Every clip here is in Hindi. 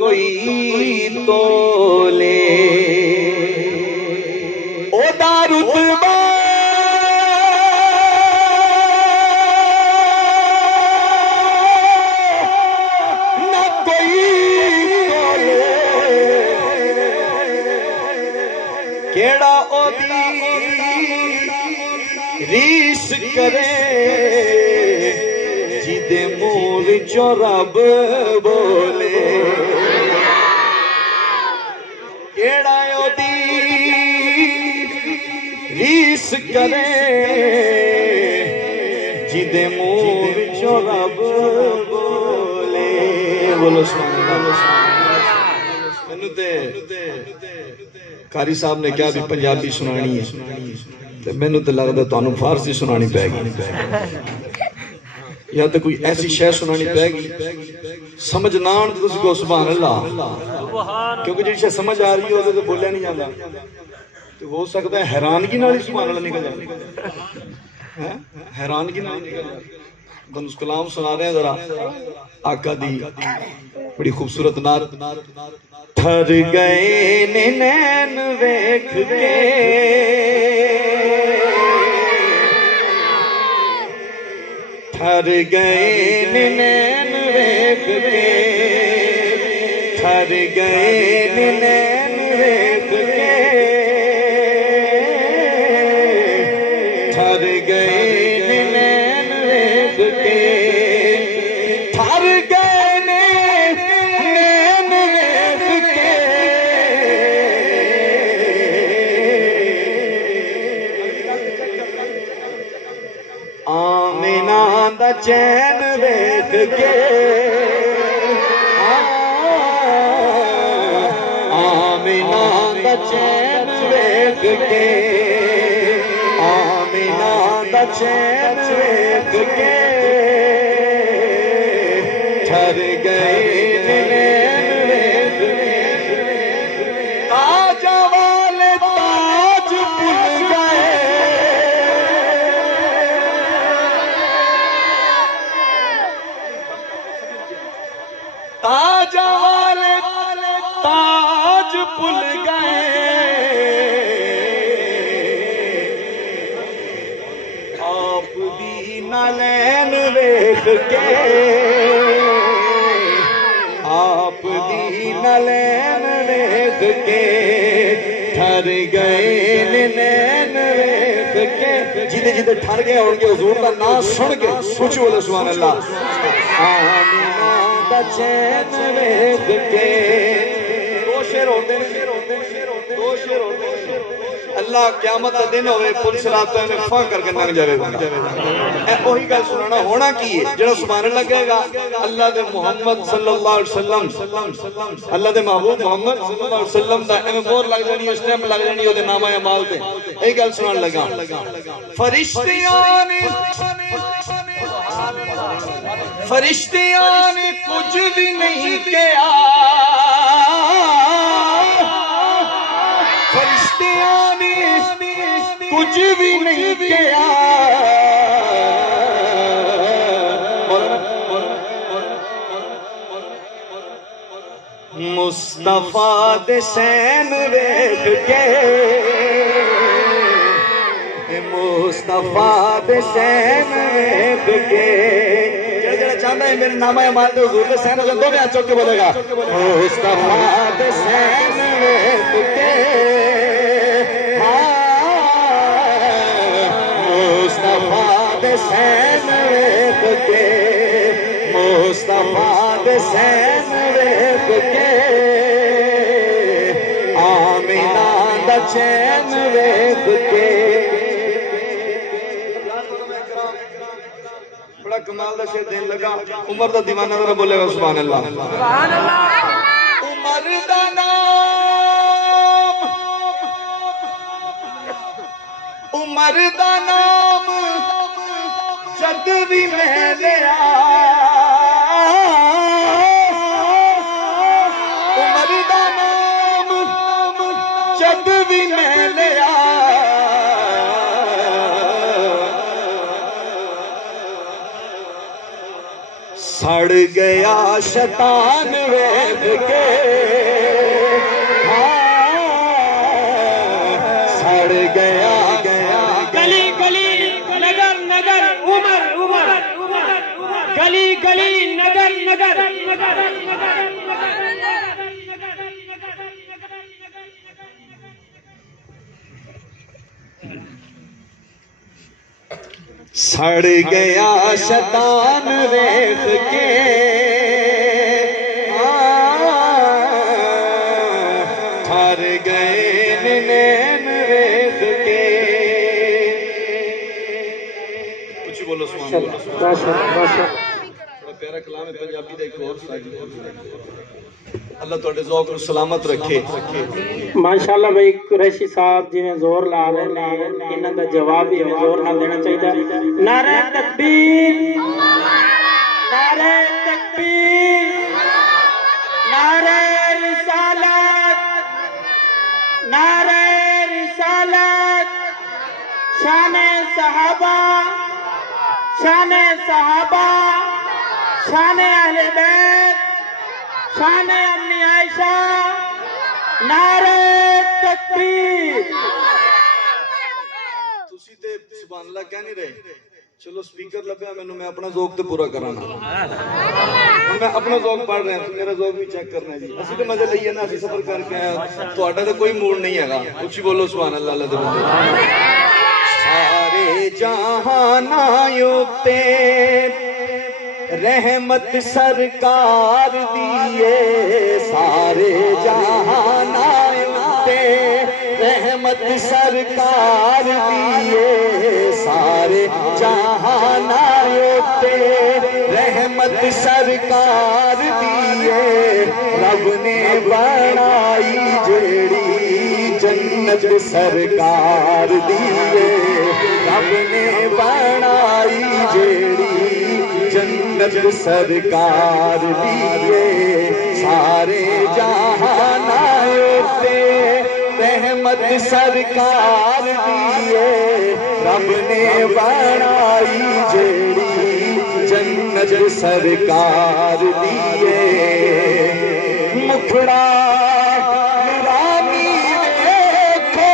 कोई तोले ओदा रुतबा न कोई तोले केड़ा ओदी रीस करे जिदे मुंह विचों रब बोले केड़ा ओदी रीस करे जिदे मुंह विचों रब बोले। बोलो मैनू ते कारी साहब ने क्या भी पंजाबी सुनानी है ते मैनू तो लगता तुहानू फारसी सुनानी पैगी या तो कोई ऐसी शय सुनानी पैगी समझ ना आने तो तुसीं कहो सुभान अल्लाह, क्योंकि जी शय समझ आ रही है तो बोलिया नहीं जाता तो हो सकता है हैरानगी नाल ही सुभान अल्लाह निकल जाए, हैरानगी नाल निकल जाए। कलाम सुना रहे हैं जरा आका दी बड़ी खूबसूरत नात। ठर गए ने नैन वेख के ठर गए ने नैन वेख के ठर गए ने नैन वेख के ठर गए ने नैन वेख के ठर गए ने नैन वेख के आमिना दा चैन वेख के आमिना दा चैन वेख के आमिना दा चैन वेख के ठर गए नैन वेख के ताजा वाले ताज भुल गए ताजा वाले ताज भुल गए आप दी नैन वेख के आप दी नैन वेख के ठर गए नैन वेख के जिदे जिदे ठर गए होंगे हुजूर का नाम सुन के कुछ बोले सुभान अल्लाह। आमिना दा चैन वेख के दो शेर होते दो शेर होते अल्लाह क़यामत दा दिन होवे पुलिस रातों में फां करके लंघ जावे ए ओही गल सुनाना होना की है जेड़ा सुभान अल्लाह कहेगा अल्लाह दे मोहम्मद सल्लल्लाहु अलैहि वसल्लम अल्लाह दे महबूब मोहम्मद सल्लल्लाहु अलैहि वसल्लम दा एवें मोहर लग जानी स्टैंप लग जानी ओदे नामा अमाल ते यही गल सुनान लगा। फरिश्तियां ने कुछ भी नहीं किया फरिश्तियां ने कुछ भी नहीं किया मुस्तफा दे सैन वेख के मुस्तफा दे सैन वेख के चाहता है मेरे नामा अमाल दे हुजूर के सैन दो में चौक के बोलेगा मुस्तफा दे सैन वेख के मुस्तफा दे सैन वेख के मुस्तफा दे सैन वेख के आमिना दा चैन वेख के बड़ा कमाल दा शेर देन लगा। उमर दा दीवाना जरा बोलेगा सुभान अल्लाह सुभान अल्लाह। उमर दा नाम उमर दा नाम जद भी मैं लिया उमर दा नाम जद भी मैं लिया सड़ गया शैतान वेख के, सड़ गया गली गली नगर नगर उमर उमर गली गली नगर नगर सड़ गया शैतान वेख के, ठर गए नैन वेख के। कुछ बोलो सुभान अल्लाह। बड़ा प्यारा कलाम है पंजाबी का। एक और अल्लाह तुहाडे ज़ौक़ नूं सलामत रखे। माशाअल्लाह भाई कुरैशी साहब जिवें जोर ला रहे ने इन्हां दा जवाब भी हमें जोर नाल देना चाहिए। नारे तकबीर, नारे तकबीर, नारे रिसालत, नारे रिसालत। शाने सहाबा, शाने सहाबा, शाने अहले बैत, शाने अम्मी आयशा। नारे तकबीर। तुसी ते सुभान अल्लाह कह नहीं रहे। चलो स्पीकर लभ्या मैनू, मैं अपना ज़ौक़ तो पूरा कराना। मैं अपना ज़ौक़ पढ़ रहा हूं, मेरा ज़ौक़ भी चेक करना है जी। असि तो मजे लईए ना, असि सफर करके आए। तुहाडा तो कोई मूड नहीं हैगा। उच्ची बोलो सुभान अल्लाह। अल्लाह दे बंदे सारे जहानां उत्ते रहमत सरकार दिए, सारे जहानां उत्ते रहमत सरकार दिए, सारे जहानां उत्ते रहमत सरकार दिए। रब ने बनाई जेड़ी जन्नत सरकार दिए, रब ने बनाई जेड़ी जन्नत सरकार दिए। सारे जहानां उत्ते रहमत सरकार दिए, रब ने बनाई जेड़ी जन्नत सरकार दिए। मुखड़ा नूरानी देखो,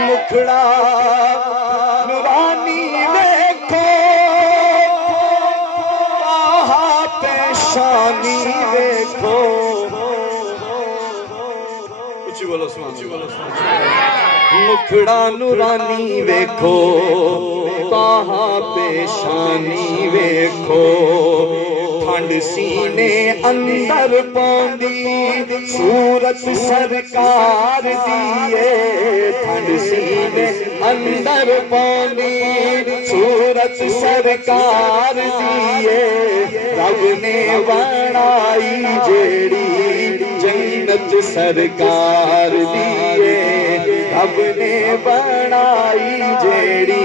मुखड़ा नूरानी देखो, पेशानी देखो। ऊंची बोलो सुभान अल्लाह। मुखड़ा नूरानी वेखो, ताहा पेशानी वेखो। ठंड सीने अंदर पौंदी सूरत सरकार दिए, ठंड सीने अंदर पौंदी सूरत सरकार दिए। रब ने बनाई जेड़ी जन्नत सरकार दिए, रब ने बनाई जेड़ी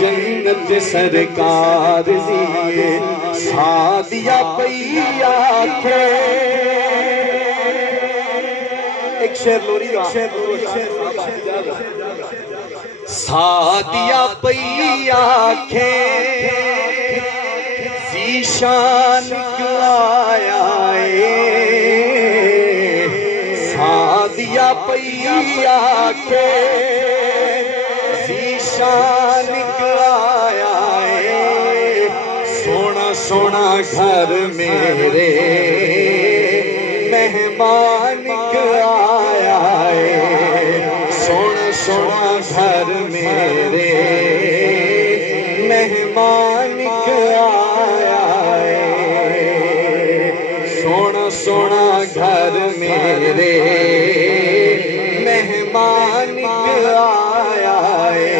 जन्नत सरकार दिए। सादिया पई आखे, एक शेर लोरी का सादिया पई आखे, ज़ीशान निकलाया सादिया पई आखे, ज़ीशान निकलाया। सोना सोना घर मेरे मेहमान आया है, सोना सोना घर मेरे मेहमान आया है। सोना सोना घर मेरे मेहमान आया है।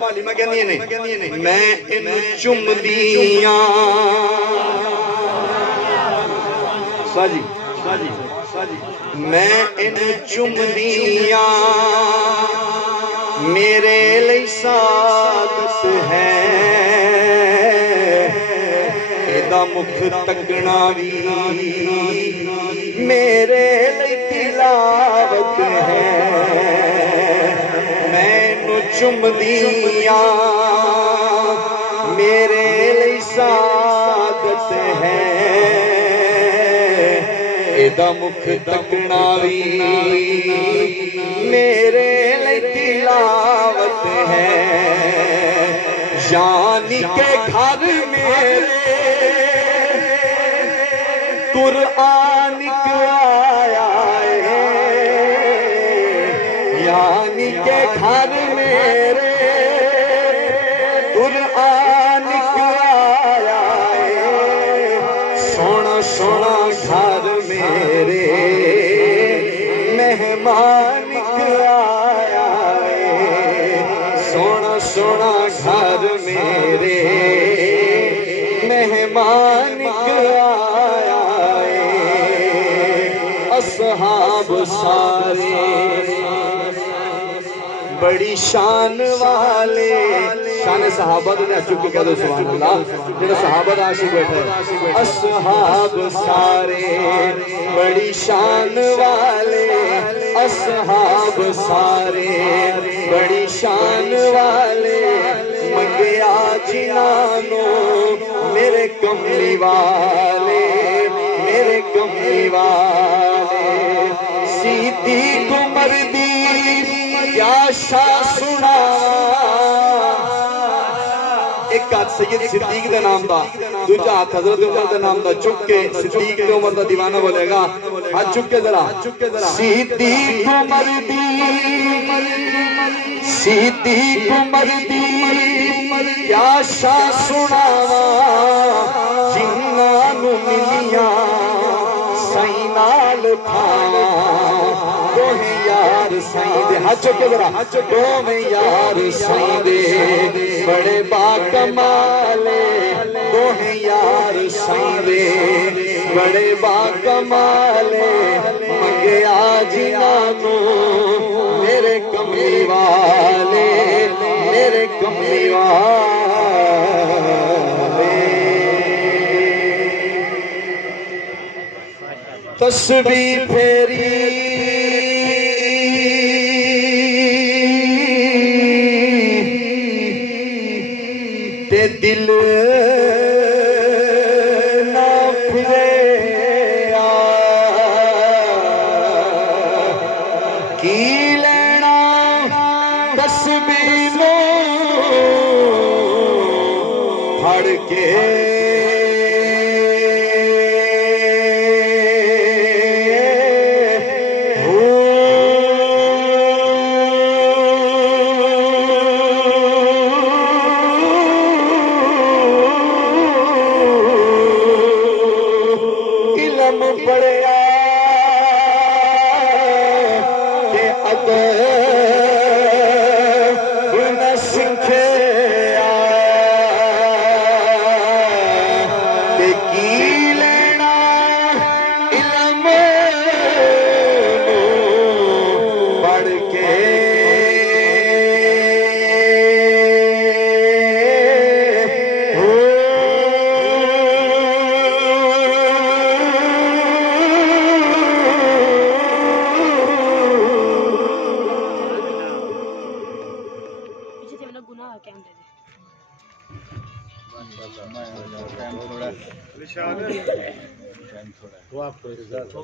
मालिमा कहनी नहीं, मैं इन चुमदियां साजी साजी साजी, मैं इन चुमदियां मेरे लिए सादत है। एदा मुख तकना भी मेरे लिए तिलावत है मैनू चुमदियां मेरे लिए सादत है एदा मुख तकना भी मेरे लिए तिलावत है यानी के घर मेरे कुरान आया है यानी के घर मेरे कुरान आया है सोना सोना घर मेरे मेहमान आया है सोना सोना घर मेरे मेहमान आया है असहाब सारे बड़ी शान वाले शान सहाबा ने चुप के कह दो सुभान अल्लाह जेड़ा सहाबा दा आशिक बैठा है असहाब सारे बड़ी शान वाले असहाब सारे बड़ी शान वाले मंगया जिनानो मेरे कमली वाले मेरे कमली वाले सीधी कुमर दी क्या शाह सुना एक हाथ सैयद सिद्दीक का नाम था दूजा हाथ हजरत उमर का नाम था चुप के सिद्दीक के उमर का दीवाना बोलेगा हाथ चुप के जरा सिद्दीक उमर दी सिद्दीक उमर दी क्या शाह सुनावा जिन्ना नू मिलियां साईं नाल खावा दोहे यार साईं दे हाथ चुक के जरा दोवे यार साईं दे बड़े बाकमाले दोहे यार साईं दे बड़े बाकमाले मंगया जिनानू मेरे कमली वाले मेरे कमली वाले तस्बीह फेरी ते दिल ना फिरे की लेना तस्बीह फड़ के पढ़िया के अदब न सीखे ते की लेना इल्म पढ़ के वो आपको चलो